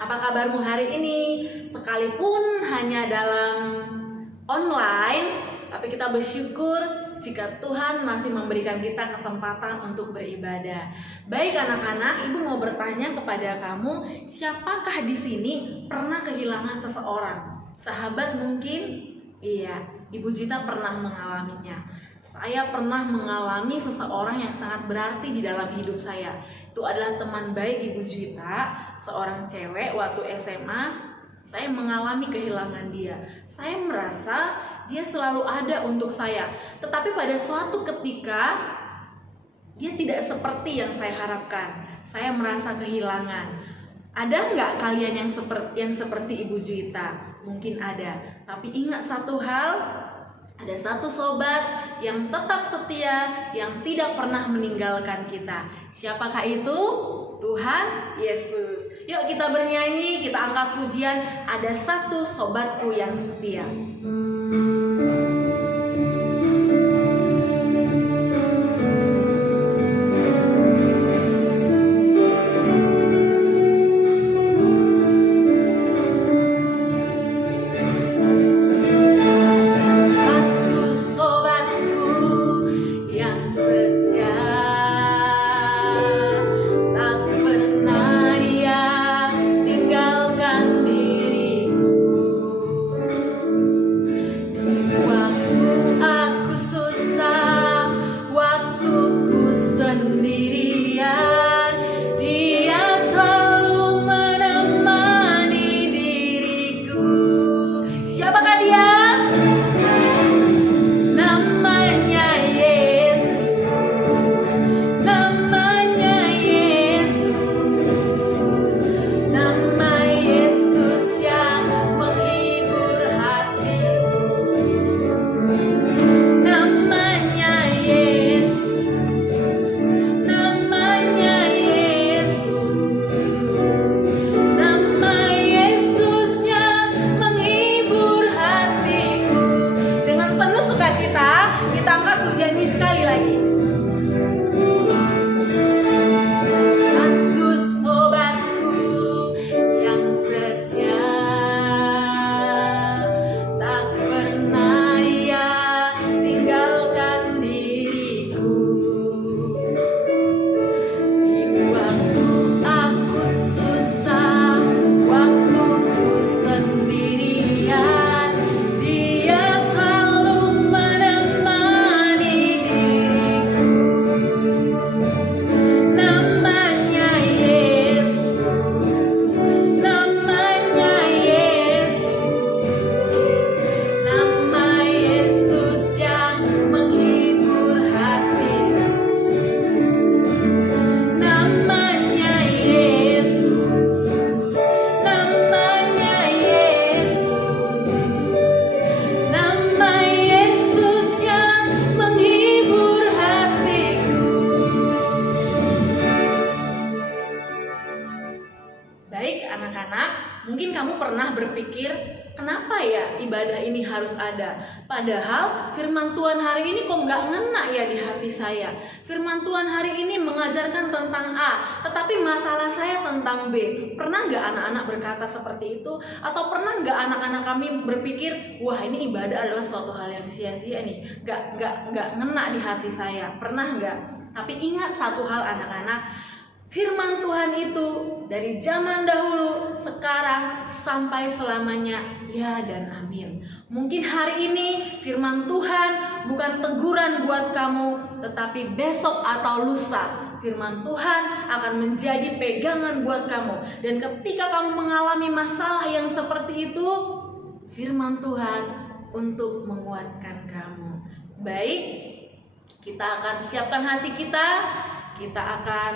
apa kabarmu hari ini? Sekalipun hanya dalam online, tapi kita bersyukur jika Tuhan masih memberikan kita kesempatan untuk beribadah. Baik anak-anak, Ibu mau bertanya kepada kamu, siapakah di sini pernah kehilangan seseorang? Sahabat mungkin? Iya, Ibu Jita pernah mengalaminya. Saya pernah mengalami seseorang yang sangat berarti di dalam hidup saya. Itu adalah teman baik Ibu Jita, seorang cewek waktu SMA. Saya mengalami kehilangan dia. Saya merasa dia selalu ada untuk saya. Tetapi pada suatu ketika dia tidak seperti yang saya harapkan. Saya merasa kehilangan. Ada nggak kalian yang seperti Ibu Juwita? Mungkin ada. Tapi ingat satu hal, ada satu sobat yang tetap setia, yang tidak pernah meninggalkan kita. Siapakah itu? Tuhan Yesus. Yuk kita bernyanyi, kita angkat pujian. Ada satu sobatku yang setia. Mungkin kamu pernah berpikir, kenapa ya ibadah ini harus ada? Padahal firman Tuhan hari ini kok nggak ngena ya di hati saya. Firman Tuhan hari ini mengajarkan tentang A, tetapi masalah saya tentang B. Pernah nggak anak-anak berkata seperti itu? Atau pernah nggak anak-anak kami berpikir, wah ini ibadah adalah suatu hal yang sia-sia nih, nggak ngena di hati saya. Pernah nggak? Tapi ingat satu hal anak-anak, firman Tuhan itu dari zaman dahulu, sekarang, sampai selamanya, ya dan amin. Mungkin hari ini firman Tuhan bukan teguran buat kamu, tetapi besok atau lusa firman Tuhan akan menjadi pegangan buat kamu. Dan ketika kamu mengalami masalah yang seperti itu, firman Tuhan untuk menguatkan kamu. Baik, kita akan siapkan hati kita akan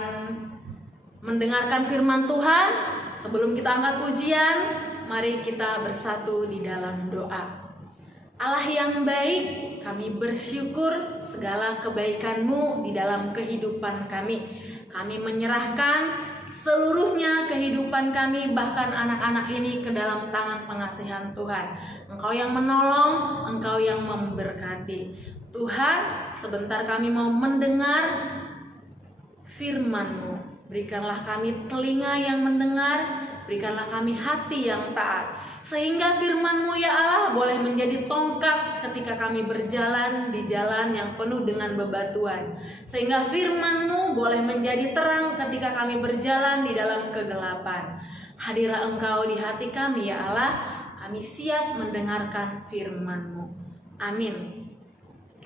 mendengarkan firman Tuhan. Sebelum kita angkat pujian, mari kita bersatu di dalam doa. Allah yang baik, kami bersyukur segala kebaikan-Mu di dalam kehidupan kami. Kami menyerahkan seluruhnya kehidupan kami, bahkan anak-anak ini, ke dalam tangan pengasihan Tuhan. Engkau yang menolong, Engkau yang memberkati. Tuhan, sebentar kami mau mendengar firman-Mu. Berikanlah kami telinga yang mendengar, berikanlah kami hati yang taat, sehingga firman-Mu ya Allah boleh menjadi tongkat ketika kami berjalan di jalan yang penuh dengan bebatuan, sehingga firman-Mu boleh menjadi terang ketika kami berjalan di dalam kegelapan. Hadirlah Engkau di hati kami ya Allah, kami siap mendengarkan firman-Mu. Amin.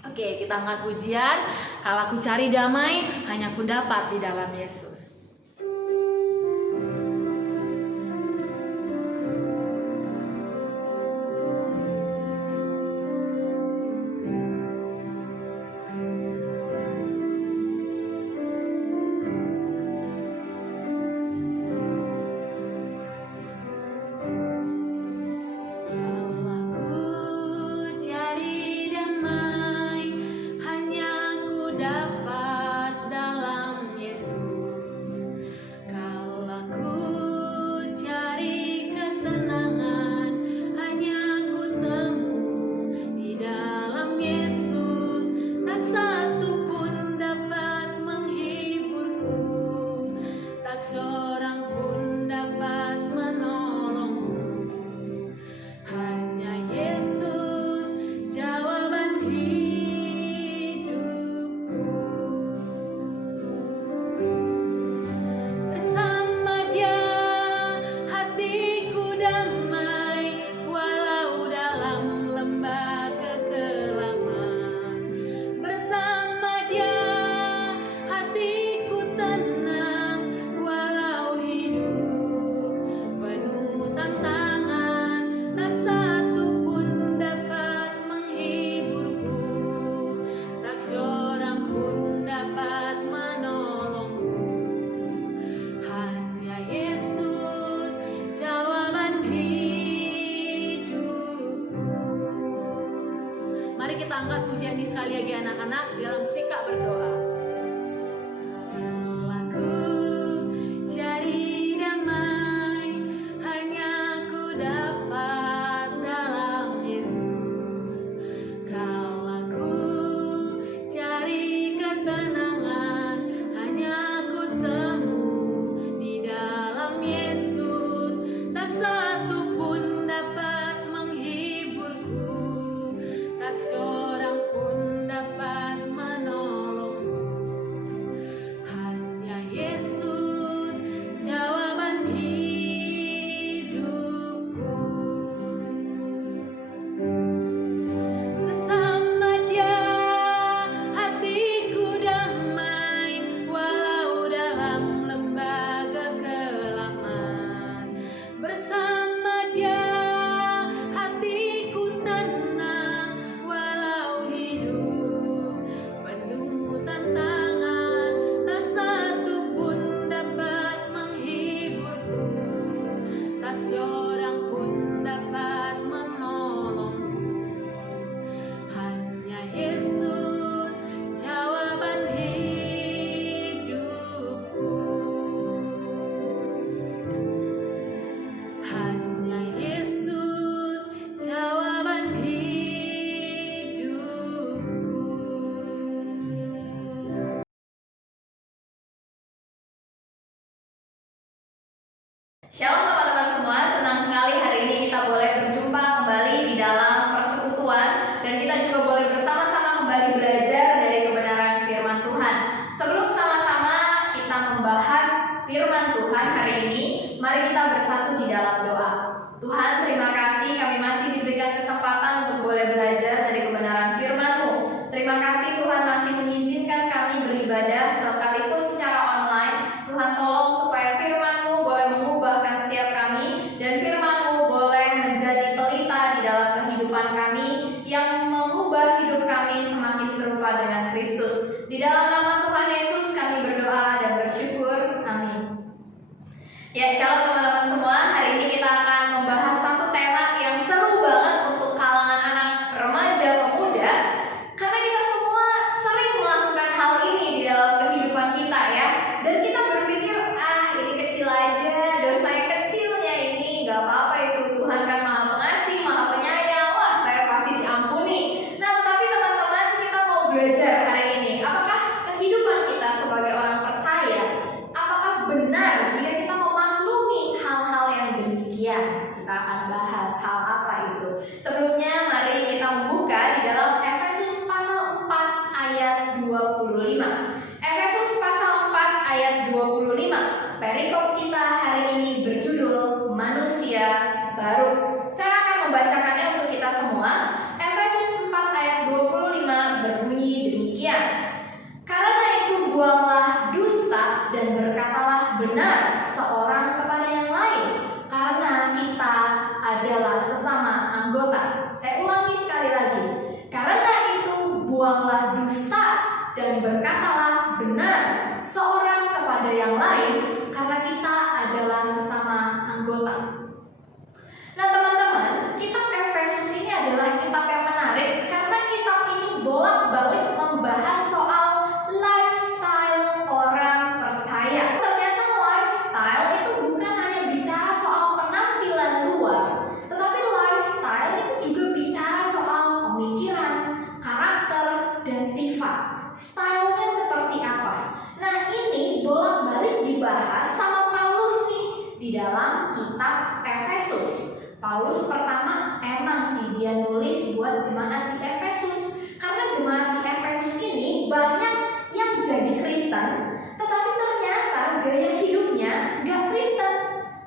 Oke, kita angkat pujian. Kalau aku cari damai, hanya ku dapat di dalam Yesus. Angkat pujian ini sekali lagi anak-anak dalam sikap berdoa. Aku cari damai, hanya ku dapat dalam Yesus. Kalau aku cari ketenangan, hanya ku temu di dalam Yesus. Tak satu pun dapat menghiburku, tak seorang pun dapat menolongku. Hanya Yesus jawaban hidupku. Bersama Dia hatiku damai, walau dalam lembah kekelaman. Bersama Dia hatiku tenang, walau hidup penuh tantangan. Tak satu pun dapat menghiburku, tak seorang pun dapat menolongku. Hanya Yesus jawaban hidupku. Hanya Yesus jawaban hidupku. Shalom teman-teman semua, senang sekali hari ini kita boleh berjumpa kembali di dalam persekutuan dan kita juga boleh bersama-sama kembali belajar dari kebenaran firman Tuhan. Sebelum sama-sama kita membahas firman Tuhan hari ini, mari kita bersatu di dalam doa. Tuhan, terima kasih kami masih diberikan kesempatan untuk boleh belajar dari kebenaran firman-Mu. Terima kasih Tuhan masih mengizinkan kami beribadah sekalipun secara online. Tuhan tolong supaya firman-Mu boleh mengubahkan setiap kami dan firman-Mu boleh menjadi pelita di dalam kehidupan kami yang mengubah hidup kami semakin serupa dengan Kristus. Di dalam nama Tuhan Yesus kami berdoa dan bersyukur. Amin. Ya, shalom teman-teman semua. Hari ini kita akan membahas satu tema yang seru banget untuk kalangan anak remaja pemuda, karena kita semua sering melakukan hal ini di dalam kehidupan kita ya. Dan kita berpikir, ini kecil aja, dosa yang kecilnya ini gak apa-apa itu, Tuhan kan maha pengasih, maha penyayang, wah saya pasti diampuni. Nah, tapi teman-teman, kita mau belajar hari ini, apakah kehidupan kita sebagai orang percaya, apakah Efesus pasal 4 ayat 25. Perikop kita hari ini berjudul Manusia Baru. Saya akan membacakannya untuk kita semua. Efesus 4 ayat 25 berbunyi demikian. Karena itu buanglah dusta dan berkatalah benar seorang kepada yang lain, karena kita adalah sesama anggota. Saya ulangi sekali lagi. Karena itu buanglah dusta dan berkatalah benar seorang kepada yang lain, karena kita adalah sesama anggota. Nah teman-teman, kitab Efesus ini adalah kitab yang menarik karena kitab ini bolak-balik membahas soal lifestyle orang percaya. Ternyata lifestyle itu bukan hanya bicara soal penampilan luar, tetapi lifestyle itu juga bicara soal pemikiran, karakter, dan sifat. Stylenya seperti apa? Nah ini bolak-balik dibahas sama Paulus nih di dalam kitab Efesus. Paulus pertama emang sih dia nulis buat jemaat di Efesus, karena jemaat di Efesus ini banyak yang jadi Kristen, tetapi ternyata gaya hidupnya gak Kristen.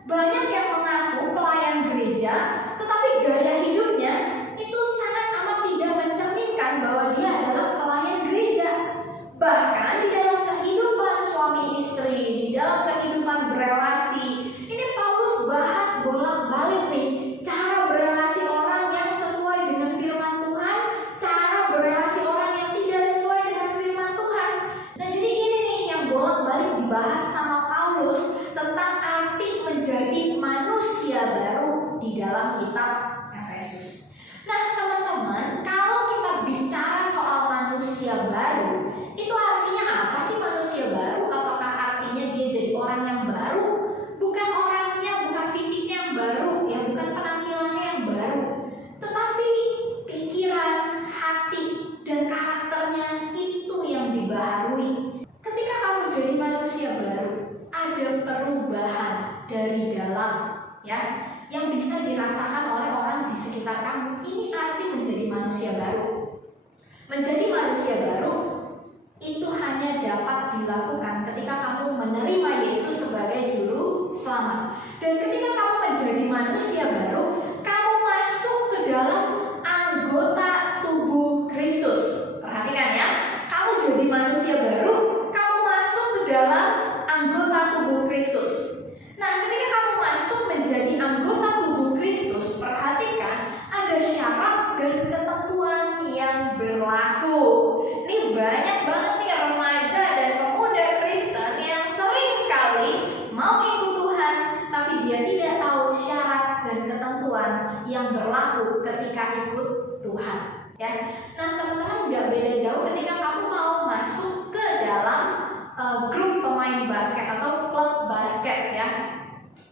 Banyak yang mengaku pelayan gereja, tetapi gaya hidupnya itu sangat amat tidak mencerminkan bahwa dia adalah pelayan gereja. Bahkan di dalam kehidupan suami istri, di dalam kehidupan berelasi, ini Paulus bahas bolak-balik nih, cara berelasi orang yang sesuai dengan firman Tuhan, cara berelasi orang yang tidak sesuai dengan firman Tuhan. Nah jadi ini nih yang bolak-balik dibahas sama Paulus tentang arti menjadi manusia baru di dalam kitab Efesus. Nah teman-teman, kalau kita bicara soal manusia baru, itu artinya apa sih manusia baru? Apakah artinya dia jadi orang yang baru? Bukan orangnya, bukan fisiknya yang baru, ya bukan penampilannya yang baru, tetapi pikiran, hati, dan karakternya itu yang dibaharui. Ketika kamu jadi manusia baru, ada perubahan dari dalam, ya, yang bisa dirasakan oleh orang di sekitar kamu. Ini arti menjadi manusia baru. Menjadi manusia baru itu hanya dapat dilakukan ketika kamu menerima Yesus sebagai juru selamat. Dan ketika kamu menjadi manusia baru, kamu masuk ke dalam anggota tubuh Kristus. Perhatikan ya, kamu jadi manusia baru, kamu masuk ke dalam anggota tubuh Kristus. Nah, ketika kamu masuk menjadi anggota tubuh Kristus, perhatikan ada syarat dan ketentuan yang berlaku. Ini banyak banget nih remaja dan pemuda Kristen yang sering kali mau ikut Tuhan, tapi dia tidak tahu syarat dan ketentuan yang berlaku ketika ikut Tuhan. Ya, nah teman-teman nggak beda jauh ketika kamu mau masuk ke dalam grup pemain basket atau klub basket ya.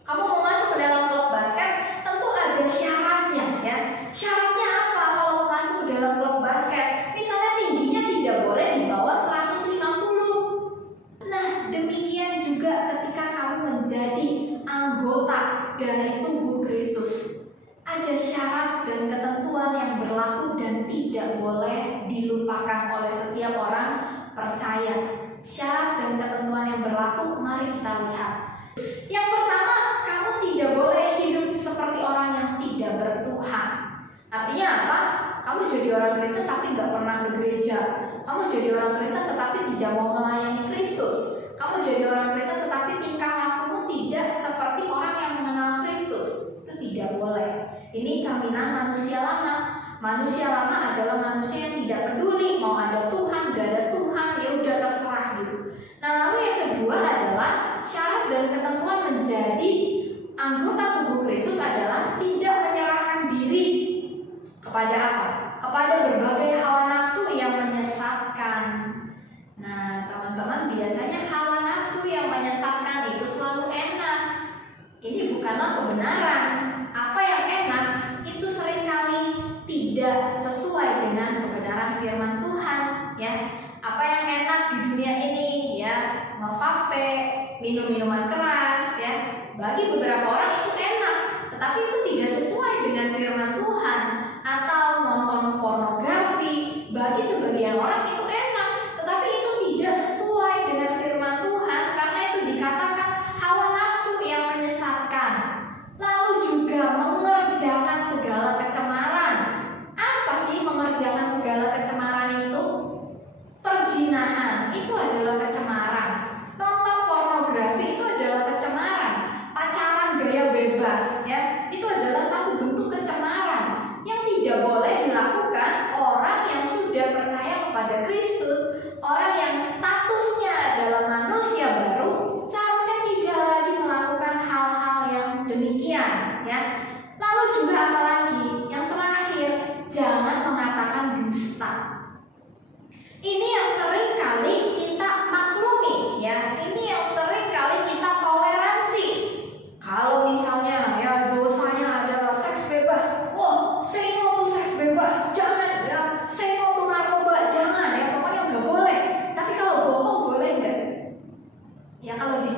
Kamu mau masuk ke dalam klub basket, tentu ada syaratnya ya. Syaratnya apa kalau mau masuk ke dalam klub basket? Misalnya tingginya tidak boleh di bawah 150. Nah, demikian juga ketika kamu menjadi anggota dari tubuh Kristus. Ada syarat dan ketentuan yang berlaku dan tidak boleh dilupakan oleh setiap orang percaya. Syarat dan ketentuan yang berlaku, mari kita lihat. Yang pertama, kamu tidak boleh hidup seperti orang yang tidak bertuhan. Artinya apa? Kamu jadi orang Kristen tapi nggak pernah ke gereja. Kamu jadi orang Kristen tetapi tidak mau melayani Kristus. Kamu jadi orang Kristen tetapi tingkah lakumu tidak seperti orang yang mengenal Kristus. Itu tidak boleh. Ini cerminan manusia lama. Manusia lama adalah manusia yang tidak peduli mau ada Tuhan, gak ada Tuhan, ya udah terserah gitu. Nah lalu yang kedua adalah syarat dan ketentuan menjadi anggota tubuh Kristus adalah tidak menyerahkan diri kepada apa? Kepada berbagai hawa nafsu yang menyesatkan. Nah teman-teman, biasanya hawa nafsu yang menyesatkan itu selalu enak. Ini bukanlah kebenaran. Apa yang enak itu seringkali tidak sesuai dengan kebenaran firman Tuhan ya. Apa yang enak di dunia ini ya, ngevape, minum minuman keras ya, bagi beberapa orang itu enak, tetapi itu tidak sesuai dengan firman Tuhan. Atau nonton pornografi, bagi sebagian orang itu enak, tetapi itu tidak sesuai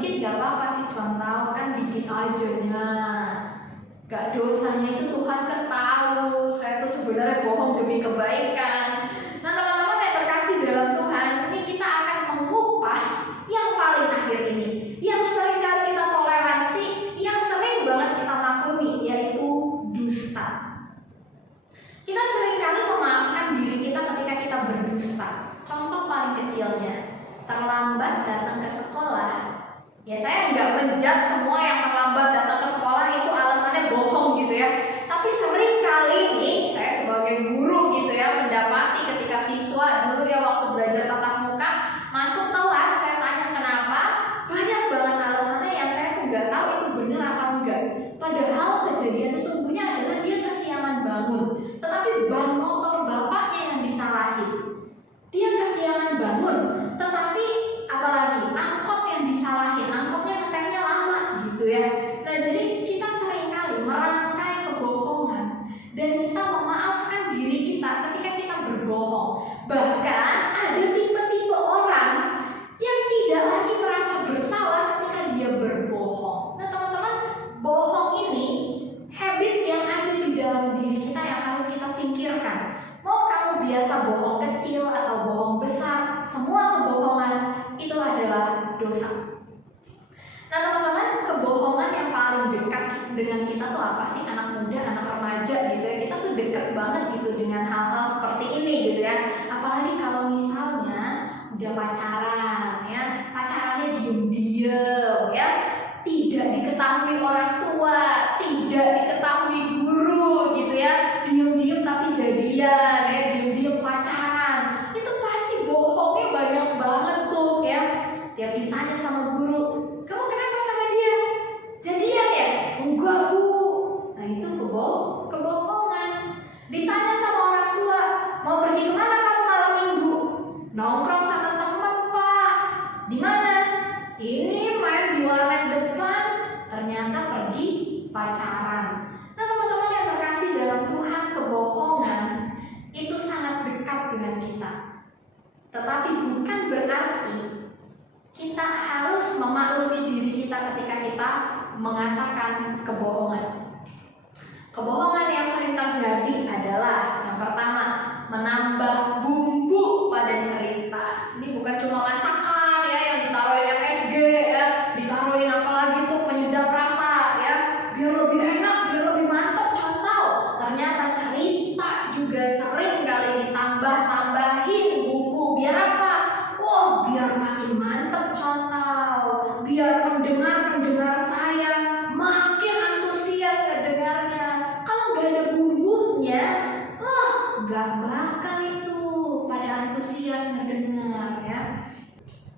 dikit gak apa-apa sih, cuma tahu kan dikit aja nya. Gak dosanya itu Tuhan kan tahu saya tuh sebenarnya bohong demi kebaikan. Nah teman-teman yang terkasih dalam Tuhan, ini kita akan mengupas yang paling akhir ini, yang sering kali kita toleransi, yang sering banget kita maklumi, yaitu dusta. Kita sering kali memaafkan diri kita ketika kita berdusta. Contoh paling kecilnya, terlambat datang ke sekolah. Ya saya nggak menjudge semua yang terlambat datang ke sekolah itu alasannya bohong gitu ya. Tapi sering kali nih saya sebagai guru gitu ya mendapati ketika siswa dulu ya waktu belajar tatap muka masuk kelas, saya tanya kenapa, banyak banget alasannya yang saya tuh nggak tahu itu benar atau enggak. Padahal kejadian sesungguhnya adalah dia kesiangan bangun, tetapi ban motor bapaknya yang disalahin. Dia kesiangan bangun, tetapi apalagi angkot yang disalahin, angkotnya ngetemnya lama gitu ya. Nah jadi kita seringkali merangkai kebohongan dan kita memaafkan diri kita ketika kita berbohong. Bahkan ada tipe-tipe orang yang tidak lagi merasa bersalah ketika dia berbohong. Nah teman-teman, bohong ini habit yang ada di dalam diri kita yang harus kita singkirkan. Mau kamu biasa bohong kecil atau bohong besar, semua kebohongan itu adalah dosa. Nah teman-teman, kebohongan yang paling dekat dengan kita tuh apa sih? Anak muda, anak remaja gitu ya. Kita tuh dekat banget gitu dengan hal-hal seperti ini gitu ya. Apalagi kalau misalnya udah pacaran ya, pacarannya diem-diem ya, tidak diketahui orang tua, tidak diketahui guru gitu ya, diem-diem tapi jadian ya, diem-diem pacaran. Itu pasti bohongnya banyak banget tuh ya. Tiap ditanya sama guru, kamu kenapa sama dia? Jadian ya? Enggak bu. Nah itu kebohongan. Ditanya sama orang tua, mau pergi kemana kamu malam minggu? Nongkrong sama teman pak. Di mana? Ini main di warnet depan. Ternyata pergi pacaran. Nah teman-teman yang terkasih dalam Tuhan, kebohongan itu sangat dekat dengan kita. Tetapi bukan berarti kita harus memaklumi diri kita ketika kita mengatakan kebohongan. Kebohongan yang sering terjadi adalah yang pertama, menambah bumbu pada cerita. Ini bukan cuma masakan ya yang ditaruhin MSG ya, ditaruhin apalagi tuh penyedap rasa ya, biar lebih enak, biar lebih mantap. Contoh, ternyata cerita juga sering kali ditambah-tambahin bumbu. Biar apa? Oh, biar makin mantap contoh, biar pendengar saya makin antusias dengarnya. Kalau gak ada bumbunya, gak bakal itu pada antusias mendengar ya.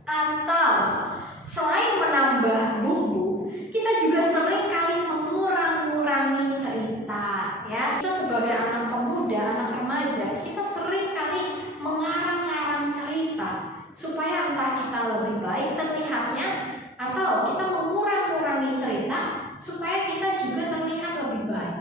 Atau selain menambah bumbu, kita juga sering kali mengurangi cerita ya. Kita sebagai anak pemuda, anak remaja, kita sering kali mengarang-arang cerita supaya entah kita lebih baik terlihatnya atau kita mengurangi cerita supaya kita juga terlihat lebih baik.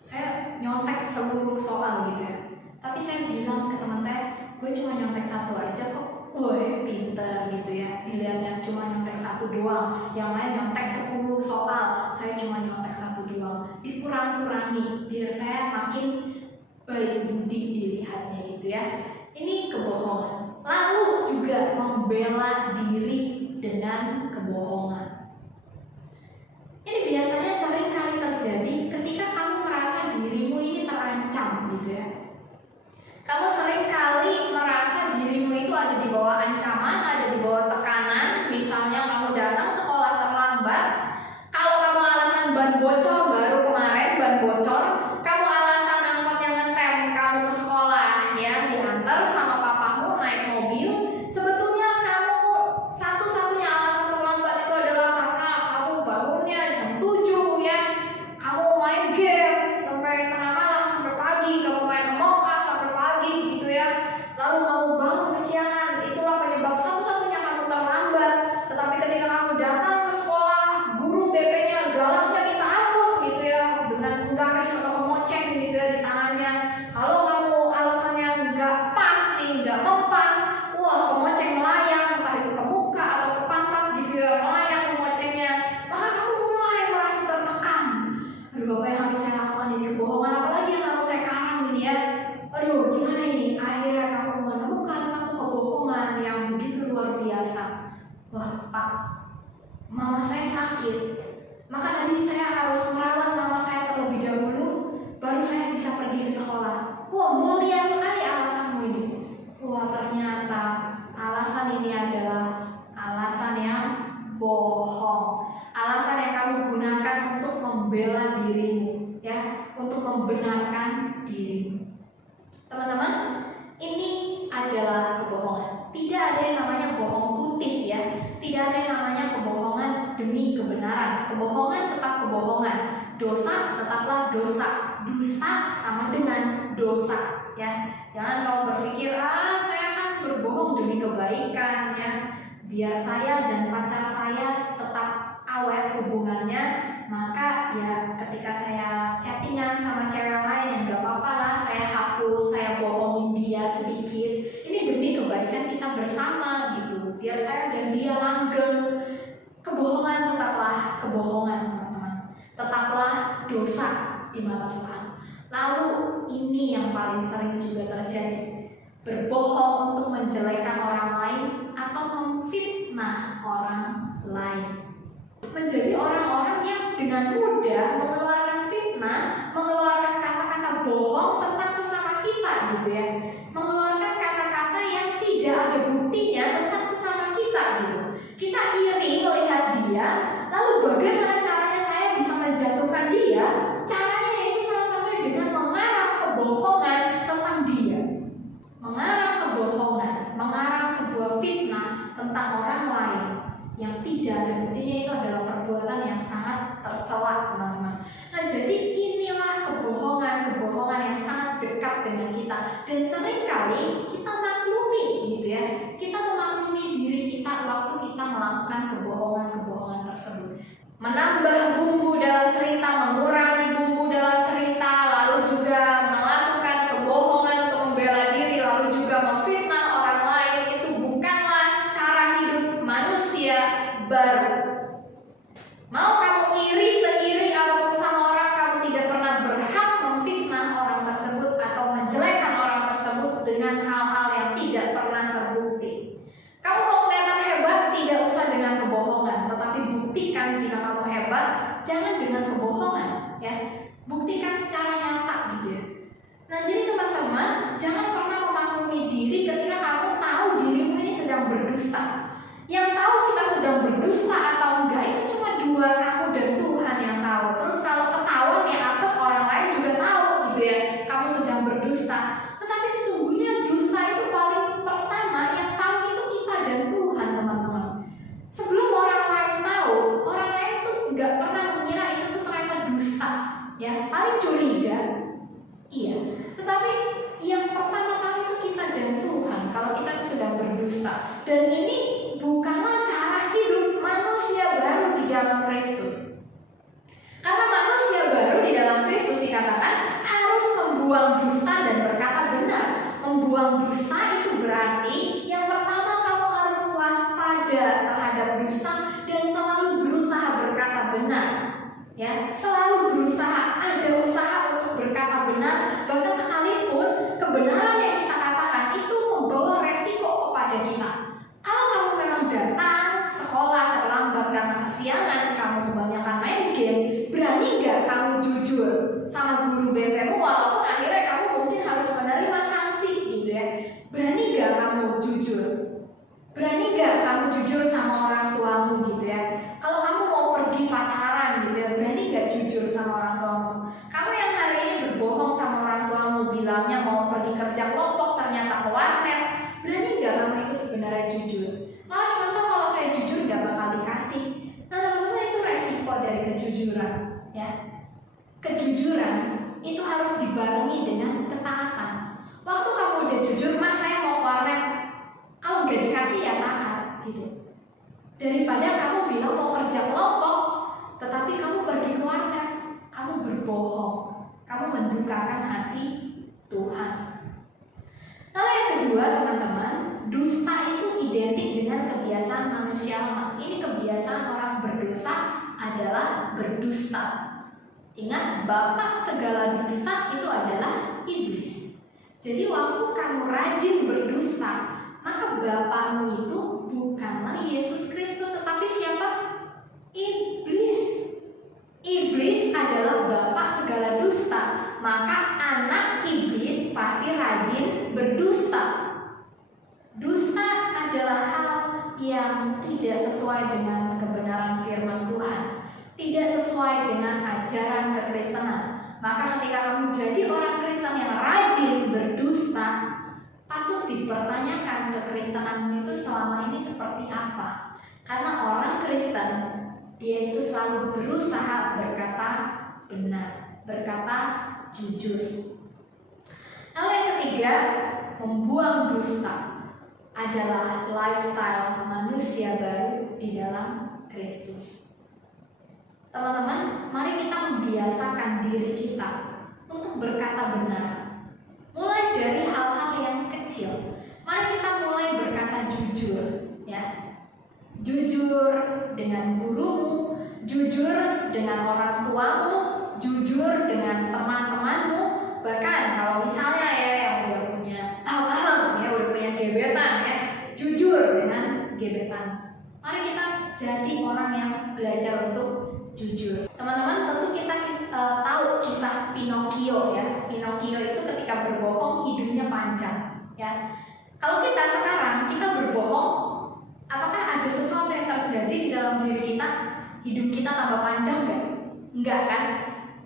Saya nyontek seluruh soal gitu ya, tapi saya bilang ke teman saya, gue cuma nyontek satu aja kok. Woi pinter gitu ya, dilihatnya cuma nyontek satu doang, yang lain nyontek 10 soal, saya cuma nyontek satu doang. Dikurang-kurangi biar saya makin baik budi dilihatnya gitu ya. Ini kebohongan. Lalu juga membela diri dengan kebohongan. Ini biasanya sering kali terjadi ketika kamu merasa dirimu ini terancam gitu ya. Kamu sering kali merasa dirimu itu ada di bawah ancaman, ada di bawah tekanan. Misalnya kamu datang sekolah terlambat, kalau kamu alasan ban bocor baru kemarin, ban bocor, kamu alasan angkot yang ngetem kamu ke sekolah ya, diantar sama papamu naik mobil. Sebetulnya kamu satu-satunya alasan terlambat itu adalah karena kamu bangunnya jam 7 ya. Kamu main game sampai tengah malam, sampai pagi, kamu main Among Us sampai pagi gitu ya. Lalu kamu bangun kesiangan, itulah penyebab satu-satunya kamu terlambat. Tetapi ketika kamu datang wah Pak, mama saya sakit, maka tadi saya harus merawat mama saya terlebih dahulu, baru saya bisa pergi ke sekolah. Wah, mulia sekali alasanmu ini. Wah, ternyata alasan ini adalah alasan yang bohong. Alasan yang kamu gunakan untuk membela dirimu, ya, untuk membenarkan dirimu. Teman-teman, ini adalah kebohongan. Tidak ada yang namanya bohong putih, ya. Tidak ada yang namanya kebohongan demi kebenaran. Kebohongan tetap kebohongan. Dosa tetaplah dosa. Dusta sama dengan dosa, ya. Jangan kau berpikir, saya akan berbohong demi kebaikan, ya. Biar saya dan pacar saya tetap awet hubungannya, maka ya ketika saya chattingan sama cewek lain, yang gak apa-apa lah, saya hapus, saya bohongin dia sedikit. Ini demi kebaikan kita bersama gitu. Biar saya dan dia langgeng. Kebohongan tetaplah kebohongan, teman-teman. Tetaplah dosa di mata Tuhan. Lalu ini yang paling sering juga terjadi, berbohong untuk menjelekkan orang lain atau memfitnah orang lain. Menjadi orang-orang yang dengan mudah mengeluarkan fitnah, mengeluarkan kata-kata bohong tentang sesama kita gitu ya. Mengeluarkan kata-kata yang tidak ada buktinya tentang sesama kita gitu. Kita iri melihat dia, lalu bagaimana caranya saya bisa menjatuhkan dia? Caranya yaitu salah satunya dengan mengarang kebohongan tentang dia. Mengarang kebohongan, mengarang sebuah fitnah tentang orang lain yang tidak ada buktinya, itu adalah perbuatan yang sangat tercela, teman-teman. Nah, jadi inilah kebohongan yang sangat dekat dengan kita, dan seringkali kita maklumi gitu ya. Kita memaklumi diri kita waktu kita melakukan kebohongan tersebut. Menambah bumbu dalam cerita, mengurangi bumbu dalam cerita, lalu juga melakukan kebohongan untuk membela diri, lalu juga memfitnah orang lain. Itu bukanlah cara hidup manusia baru. Mau kamu iri seiri apapun sama orang, kamu tidak pernah berhak memfitnah orang tersebut atau menjelekkan orang tersebut dengan hal-hal yang tidak pernah terbukti. Kamu mau kelihatan hebat, tidak usah dengan kebohongan, tetapi buktikan jika kamu hebat, jangan dengan kebohongan, ya. Buktikan secara nyata gitu ya. Nah, jadi teman-teman, jangan pernah memaklumi diri ketika kamu tahu dirimu ini sedang berdusta. Yang tahu kita sedang berdusta atau enggak itu cuma dua, kamu dan Tuhan yang tahu. Terus kalau ketahuan ya apes, orang lain juga tahu gitu ya, kamu sedang berdusta. Tetapi sesungguhnya dusta itu paling pertama yang tahu itu kita dan Tuhan, teman-teman. Sebelum orang lain tahu, orang lain tuh nggak pernah mengira itu tuh ternyata dusta, ya. Paling curiga, iya. Tetapi yang pertama kali itu kita dan Tuhan kalau kita tuh sedang berdusta. Dan ini bukanlah cara hidup manusia baru di dalam Kristus. Karena manusia baru di dalam Kristus dikatakan harus membuang dusta dan berkata benar. Membuang dusta itu berarti yang pertama kamu harus waspada terhadap dusta dan selalu berusaha berkata benar. Ya, selalu berusaha, ada usaha untuk berkata benar, bahkan sekalipun kebenaran yang kita katakan itu membawa resiko kepada kita. Kalau kamu memang datang sekolah terlambat karena kesiangan, kamu kebanyakan main game, berani gak kamu jujur sama guru BP-mu walaupun akhirnya kamu mungkin harus menerima sanksi gitu ya. Berani gak kamu jujur? Berani gak kamu jujur sama orang tuamu gitu ya? Kalau kamu mau pergi pacaran gitu ya, berani gak jujur sama orang tuamu? Kamu yang hari ini berbohong sama orang tuamu, bilangnya mau pergi kerja kelompok, ternyata ke warnet, berani gak kamu itu sebenarnya jujur? Contoh kalau saya jujur gak bakal dikasih. Nah, teman-teman, itu resiko dari kejujuran, ya. Kejujuran itu harus dibarengi dengan ketaatan. Waktu kamu udah jujur, mas saya mau warnet, kalau gak dikasih ya taat gitu. Daripada kamu bilang mau kerja kelompok, tetapi kamu pergi ke warnet, kamu berbohong, kamu mendukakan hati Tuhan. Lalu yang kedua, teman-teman, dusta itu identik dengan kebiasaan manusia lemah. Ini kebiasaan orang berdosa adalah berdusta. Ingat, bapak segala dusta itu adalah iblis. Jadi waktu kamu rajin berdusta, maka bapakmu itu bukanlah Yesus Kristus. Iblis. Iblis adalah bapak segala dusta, maka anak iblis pasti rajin berdusta. Dusta adalah hal yang tidak sesuai dengan kebenaran firman Tuhan, tidak sesuai dengan ajaran kekristenan. Maka ketika kamu jadi orang Kristen yang rajin berdusta, patut dipertanyakan kekristenanmu itu selama ini seperti apa. Karena orang Kristen, dia itu selalu berusaha berkata benar, berkata jujur. Lalu yang ketiga, membuang dusta adalah lifestyle manusia baru di dalam Kristus. Teman-teman, mari kita membiasakan diri kita untuk berkata benar. Mulai dari hal-hal yang kecil. Mari kita mulai berkata jujur, ya. Jujur dengan gurumu, jujur dengan orang tuamu, jujur dengan teman-temanmu. Bahkan kalau misalnya ya yang udah punya udah punya gebetan ya, jujur dengan gebetan. Mari kita jadi orang yang belajar untuk jujur. Teman-teman, tentu kita tahu kisah Pinocchio ya. Pinocchio itu ketika berbohong hidungnya panjang ya. Kalau kita sekarang kita berbohong, apakah ada sesuatu yang terjadi di dalam diri kita? Hidung kita tambah panjang enggak? Enggak kan?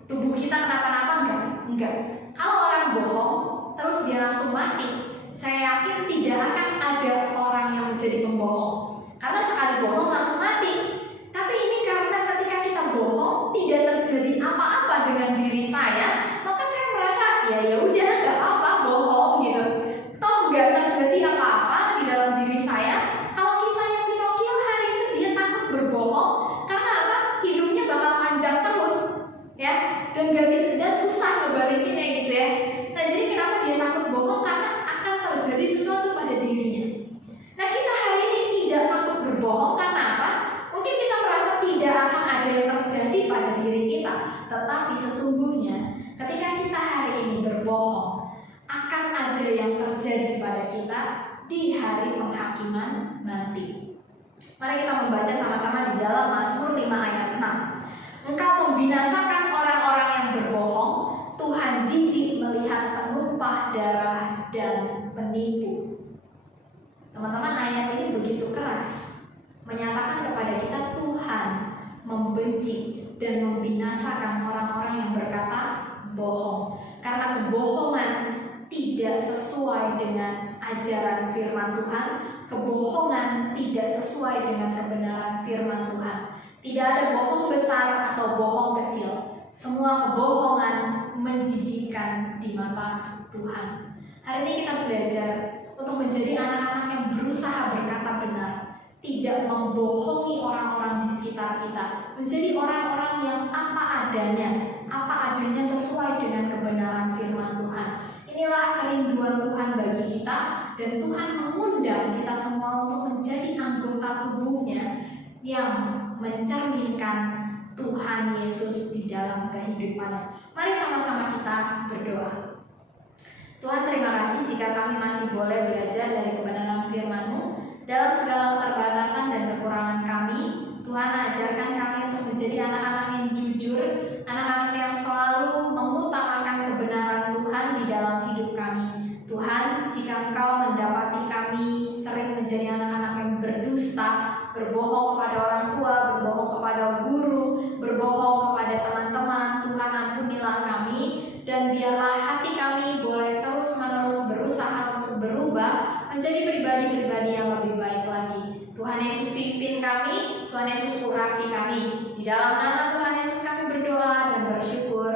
Tubuh kita kenapa-napa enggak? Enggak. Kalau orang bohong terus dia langsung mati, saya yakin tidak akan ada orang yang menjadi pembohong. Karena sekali bohong langsung mati. Tapi ini karena ketika kita bohong tidak terjadi apa-apa dengan diri saya, maka saya merasa ya udah nggak apa-apa bohong gitu. Toh nggak terjadi apa-apa di dalam diri saya. Kalau kisahnya Pinocchio hari itu dia takut berbohong karena apa? Hidungnya bakal panjang terus, ya, dan nggak bisa dan susah ngebalikinnya gitu ya. Nah jadi kenapa dia takut bohong? Karena akan terjadi sesuatu pada dirinya. Nah kita hari ini tidak takut berbohong karena apa? Mungkin kita merasa tidak akan ada yang terjadi pada diri kita, tetapi sesungguhnya ketika kita hari ini berbohong, akan ada yang terjadi pada kita di hari penghakiman nanti. Mari kita membaca sama-sama di dalam Mazmur 5 ayat 6. Engkau membinasakan orang-orang yang berbohong, Tuhan jijik melihat penumpah darah dan penipu. Teman-teman, ayat ini begitu keras, menyatakan kepada kita Tuhan membenci dan membinasakan orang-orang yang berkata bohong. Karena kebohongan tidak sesuai dengan ajaran firman Tuhan, kebohongan tidak sesuai dengan kebenaran firman Tuhan. Tidak ada bohong besar atau bohong kecil. Semua kebohongan menjijikkan di mata Tuhan. Hari ini kita belajar untuk menjadi anak-anak yang berusaha berkata benar, tidak membohongi orang-orang di sekitar kita, menjadi orang-orang yang apa adanya sesuai dengan kebenaran firman Tuhan. Inilah kerinduan Tuhan bagi kita, dan Tuhan mengundang kita semua untuk menjadi anggota tubuhnya yang mencerminkan Tuhan Yesus di dalam kehidupannya. Mari sama-sama kita berdoa. Tuhan, terima kasih jika kami masih boleh belajar dari kebenaran firman-Mu. Dalam segala keterbatasan dan kekurangan kami, Tuhan ajarkan kami untuk menjadi anak-anak yang jujur, anak-anak yang selalu mengutamakan kebenaran Tuhan di dalam hidup kami. Tuhan, jika Engkau mendapati kami sering menjadi anak-anak yang berdusta, berbohong kepada orang tua, berbohong kepada guru, berbohong kepada teman-teman, Tuhan ampunilah kami, dan biarlah hati kami boleh terus-menerus berusaha untuk berubah menjadi pribadi-pribadi yang lebih baik lagi. Tuhan Yesus pimpin kami, Tuhan Yesus urapi kami. Di dalam nama Tuhan Yesus kami berdoa dan bersyukur.